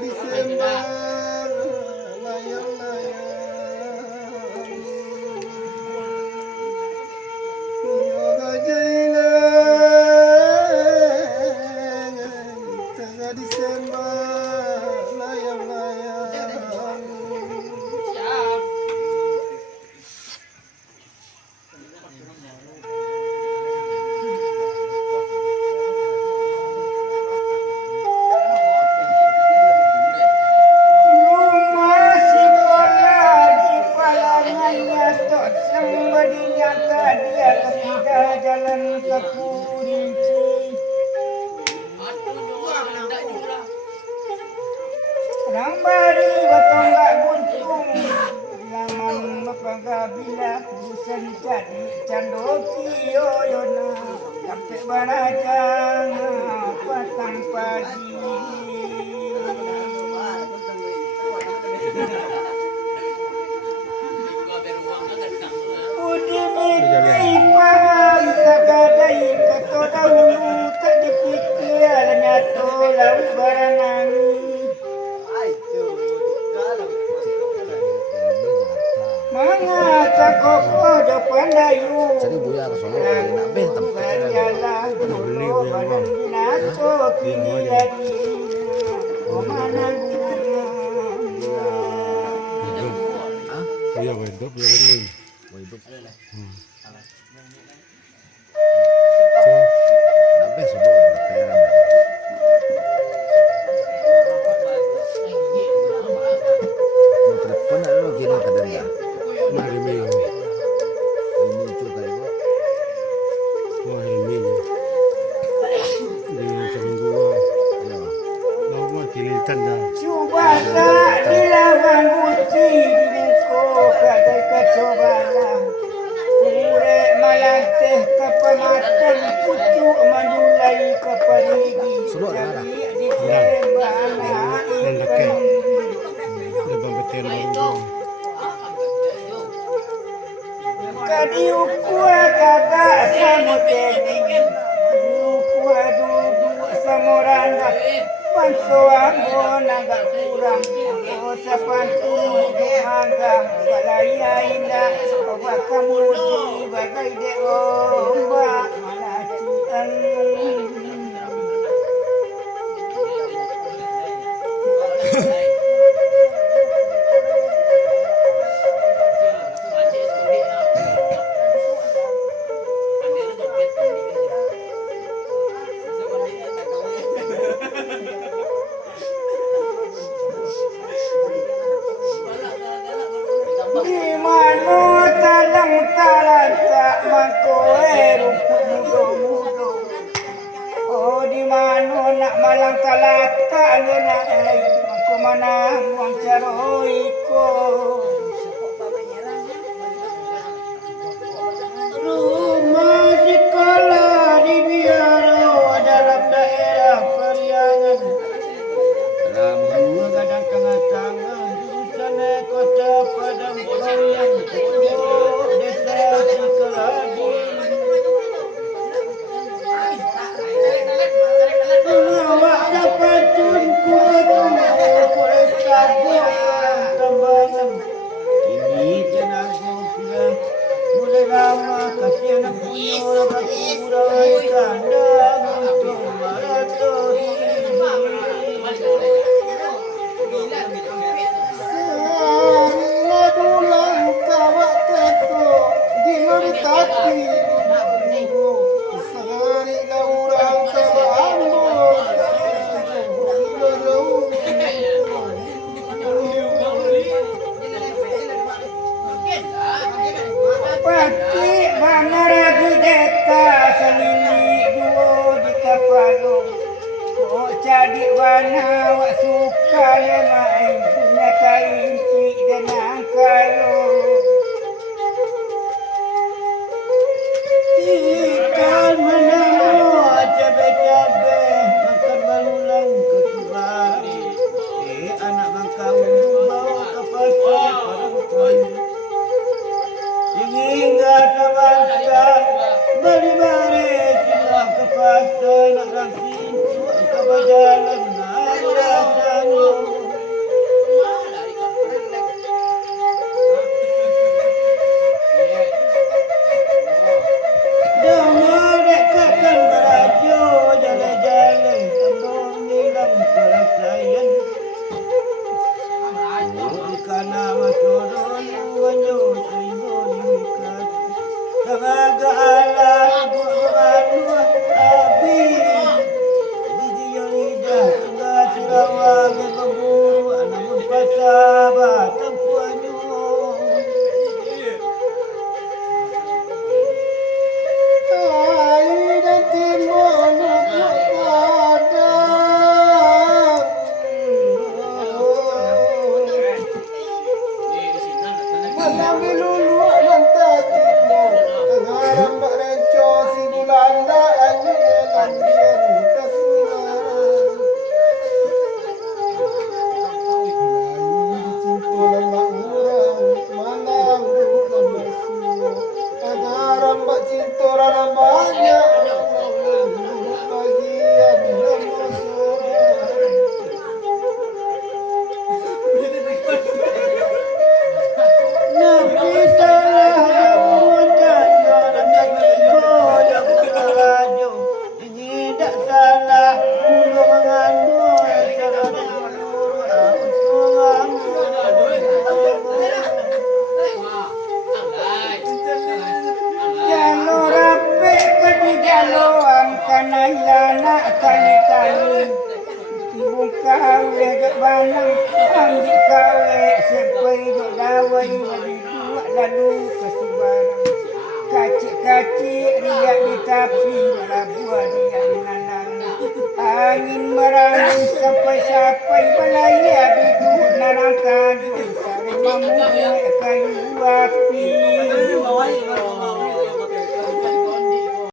Desember layang-layang yoga jaina Desember layang-layang jalan ke Kurinci Rambari batonggak buntung Laman mapagabila Kurusan jadi candoki yoyona Sampai barajang patang pagi Paham tagadai kata dahulu tak dipikir nyata laut barangan mengata koko depan dayu jadi buya ke sono nak beh tempat jalan dulu badan binaso kini jadi mana buya hidup ya ini hidup Cuba tak dilawan uji di muka kadai kecobaan Urek malanteh kepematan cucu menyulai keperigi Jadi ditembak anak ikan Kadi ukua kagak sama tedi Ukua duduk sama randak Pansoango naga kurang O sapantu mangga Balaya indah Bawa kamudi bagai de ombak Malacian Mano talang talanta mangkoe rumput mudo-mudo Oh di mano nak malang talata ngena mangko mana wang caroiko Rumah sekolah di Biaro dalam daerah Periangan dalam dua kadang tengah-tengah jurusan kota Padang Koyang desa Sikeladi Mengawak dapat tunku Kulit kabut tambahan Ini jenazah pulang Mulai lama kasihan punya Bakurang kandang Untuk maratori Ladulang kawak teto di meritati sehari laurang kawamu pati mangaragi deta selili duo di kapalo kok jadi wana wak suka lemai punya kainti dan angkalo ikan menamo cabe-cabe makan balulang kekurang anak bangkau bawa ke pasar perempuan hingga sabanta bari-bari silah ke pasar nak rangsin ke berjalan nak rasanya sahabat tempuannya. Ai dan timun pada malam lulu alam timun ngaram bak renco si bulanda anjeun kasunan cintulan mangurang manang manusia ngaram bak cinturan banyak bagian Nabi salah mudah tidak salah mengandung jalur rapi ke jaluan kanayana kali-kali ibu kawe gak banang ambil kawe sepai dok dawai bagi dua lalu kesubaran kacik-kacik riak di tapi labuan riak nanang angin merangin sampai-sampai belaya biduk narang kandung sari mamu kayu api